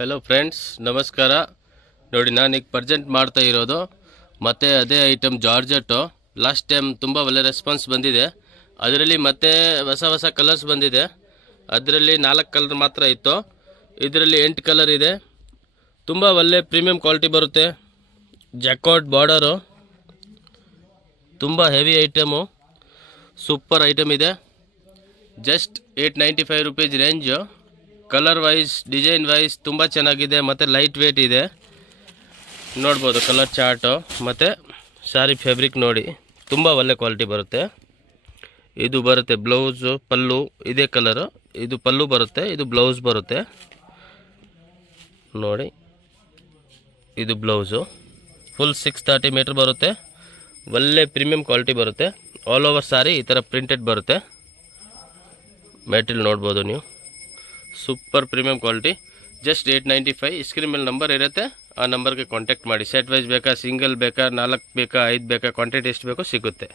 Hello friends, ನಮಸ್ಕಾರ. ನೋಡಿ, ನಾನೀಗ ಪ್ರೆಸೆಂಟ್ ಮಾಡ್ತಾ ಇರೋದು ಮತ್ತೆ ಅದೇ ಐಟಮ್ ಜಾರ್ಜೆಟ್ಟು. ಲಾಸ್ಟ್ ಟೈಮ್ ತುಂಬ ಒಳ್ಳೆ ರೆಸ್ಪಾನ್ಸ್ ಬಂದಿದೆ. ಅದರಲ್ಲಿ ಮತ್ತೆ ಹೊಸ ಕಲರ್ಸ್ ಬಂದಿದೆ. ಅದರಲ್ಲಿ 4 ಕಲರ್ ಮಾತ್ರ ಇತ್ತು, ಇದರಲ್ಲಿ 8 ಕಲರ್ ಇದೆ. ತುಂಬ ಒಳ್ಳೆ ಪ್ರೀಮಿಯಂ ಕ್ವಾಲಿಟಿ ಬರುತ್ತೆ. ಜಾಕಾರ್ಡ್ ಬಾರ್ಡರು, ತುಂಬ ಹೆವಿ ಐಟಮು, ಸೂಪರ್ ಐಟಮ್ ಇದೆ. Just 895 rupees range. Colour wise, design wise ತುಂಬ ಚೆನ್ನಾಗಿದೆ ಮತ್ತು ಲೈಟ್ ವೇಟ್ ಇದೆ. ನೋಡ್ಬೋದು ಕಲರ್ ಚಾರ್ಟು ಮತ್ತು ಸಾರಿ ಫ್ಯಾಬ್ರಿಕ್ ನೋಡಿ, ತುಂಬ ಒಳ್ಳೆ ಕ್ವಾಲಿಟಿ ಬರುತ್ತೆ. ಇದು ಬರುತ್ತೆ ಬ್ಲೌಸು, ಪಲ್ಲು ಇದೇ ಕಲರು. ಇದು ಪಲ್ಲು ಬರುತ್ತೆ, ಇದು ಬ್ಲೌಸ್ ಬರುತ್ತೆ ನೋಡಿ. ಇದು ಬ್ಲೌಸು ಫುಲ್ 630 ಮೀಟ್ರ್ ಬರುತ್ತೆ. ಒಳ್ಳೆ ಪ್ರೀಮಿಯಂ ಕ್ವಾಲಿಟಿ ಬರುತ್ತೆ. ಆಲ್ ಓವರ್ ಸಾರಿ ಈ ಥರ ಪ್ರಿಂಟೆಡ್ ಬರುತ್ತೆ. ಮೆಟೀರಿಯಲ್ ನೋಡ್ಬೋದು ನೀವು, super premium quality. Just 895. Screen ಮೇಲೆ ನಂಬರ್ ಇರುತ್ತೆ, ಆ ನಂಬರ್ಗೆ ಕಾಂಟ್ಯಾಕ್ಟ್ ಮಾಡಿ. ಸೆಟ್ ವೈಸ್ ಬೇಕಾ, ಸಿಂಗಲ್ ಬೇಕಾ, 4 ಬೇಕಾ, 5 ಬೇಕಾ, ಕ್ವಾಂಟಿಟಿ ಎಷ್ಟು ಬೇಕೋ ಸಿಗುತ್ತೆ.